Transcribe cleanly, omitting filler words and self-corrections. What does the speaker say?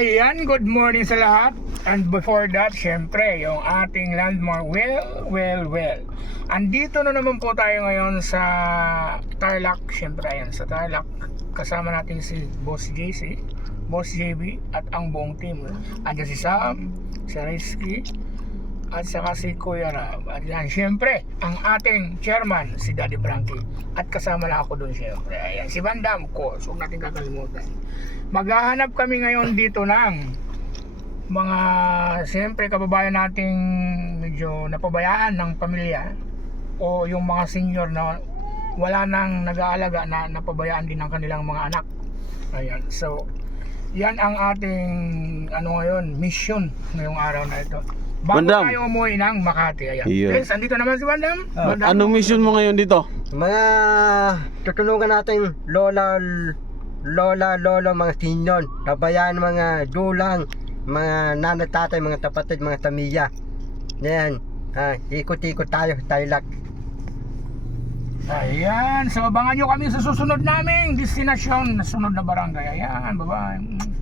Ayan, good morning sa lahat. And before that, syempre, yung ating landmark, well. Andito na naman po tayo ngayon sa Tarlac. Syempre, ayan, sa Tarlac. Kasama natin si Boss JC, Boss JB, at ang buong team. Andiyan si Sam, si Rizky, at saka si Kuya Rab. At yan, syempre, ang ating chairman, si Daddy Frankie. At kasama na ako doon, syempre. Ayan, si Van Dam, of course. Huwag natin kakalimutan. Maghahanap kami ngayon dito ng mga, siyempre, kababayan nating medyo napabayaan ng pamilya o yung mga senior na wala nang nag-aalaga na napabayaan din ng kanilang mga anak. Ayan, so yan ang ating ngayon, mission ngayong araw na ito. Bago Bandam, tayo umuwi ng Makati. Ayan. Iyon. Yes, andito naman si Bandam. Bandam. Anong mission mo ngayon dito? Mga tutulungan natin lolo, mga sinyon, kabayan, mga dulang, mga nanay, tatay, mga kapatid, mga tamiya. Yan, ikot-ikot tayo sa Tarlac. Ayan, so abangan nyo kami sa susunod naming destinasyon na sunod na barangay. Ayan, bye-bye.